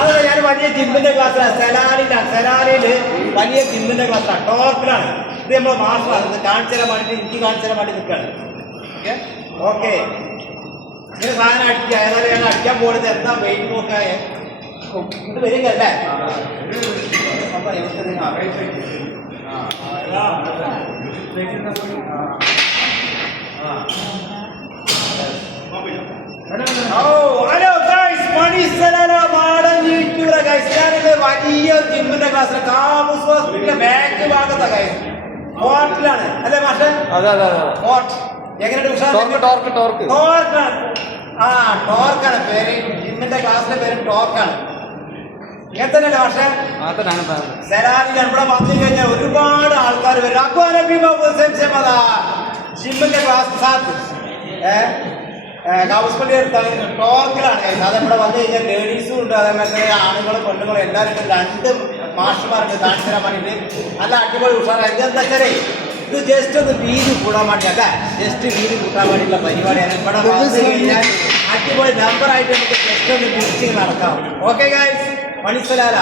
അതെ ഞാൻ വലിയ ജിമ്മിന്റെ ക്ലാസ്സിലാണ് സെലാനിയില് വലിയ ജിമ്മിന്റെ ക്ലാസ്സിലാണ് ടോർക്കിലാണ്. ഇത് നമ്മൾ മാസ്റ്ററാണ്. ഇത് കാണിച്ചു തരാൻ വേണ്ടിട്ട് എനിക്ക് കാണിച്ചു തരാൻ വേണ്ടി നിൽക്കുകയാണ്. ഓക്കെ ഇങ്ങനെ സാധനം അടിക്കുക. ഏതായാലും ഞാൻ അടിക്കാൻ പോകുന്നത് എന്താ വെയിറ്റ് നോക്കാൻ ഇത് വരികയല്ലേ. ഹലോ ഗൈസ്, മണിസലാല മാടൻ യൂട്യൂബർ ഗൈസ്. ഞാനിത് വലിയൊരു ജിമ്മിന്റെ ക്ലാസ്സിലെ കാമൂസ് ഹോസ്പിറ്റലിന്റെ ബാക്ക് ഭാഗത്താ ഗൈസ്. ഫോർട്ടിലാണ് അല്ലേ മാഷെ? ഫോർട്ട് എങ്ങനെയുണ്ട്? ടോർക്കാണ്. ആ ടോർക്കാണ് പേര്. ജിമ്മിന്റെ ക്ലാസ്സിലെ പേര് ടോർക്കാണ്. ഇങ്ങനെ തന്നെയല്ലേ മാഷെ? സെലാനിൽ ഇവിടെ വന്നു കഴിഞ്ഞാൽ ഒരുപാട് ആൾക്കാർ വരും. ജിമ്മിന്റെ ക്ലാസ് ഹൗസ്പള്ളി ടോർക്കിലാണ്. അതിവിടെ വന്നു കഴിഞ്ഞാൽ ലേഡീസും ഉണ്ട്, അതേപോലെ തന്നെ ആണുങ്ങളും പെണ്ണുങ്ങളും എല്ലാവരും രണ്ട് മാഷുമാർക്ക് കാണിച്ചു തരാൻ വേണ്ടിയിട്ട് നല്ല അടിപൊളി ഉഷാറായി. ഇതെന്താ വെച്ചാലേ ഇത് ജസ്റ്റ് ഒന്ന് വീതി കൂടാൻ വേണ്ടിയല്ല, ജസ്റ്റ് വീതി കൂട്ടാൻ വേണ്ടിയിട്ടുള്ള പരിപാടിയാണ്. ഇവിടെ വന്നു കഴിഞ്ഞാൽ അടിപൊളി നമ്പറായിട്ട് നമുക്ക് ജസ്റ്റ് ഒന്ന് പിടിച്ച് നടക്കാം. Okay guys, മണിസലാല.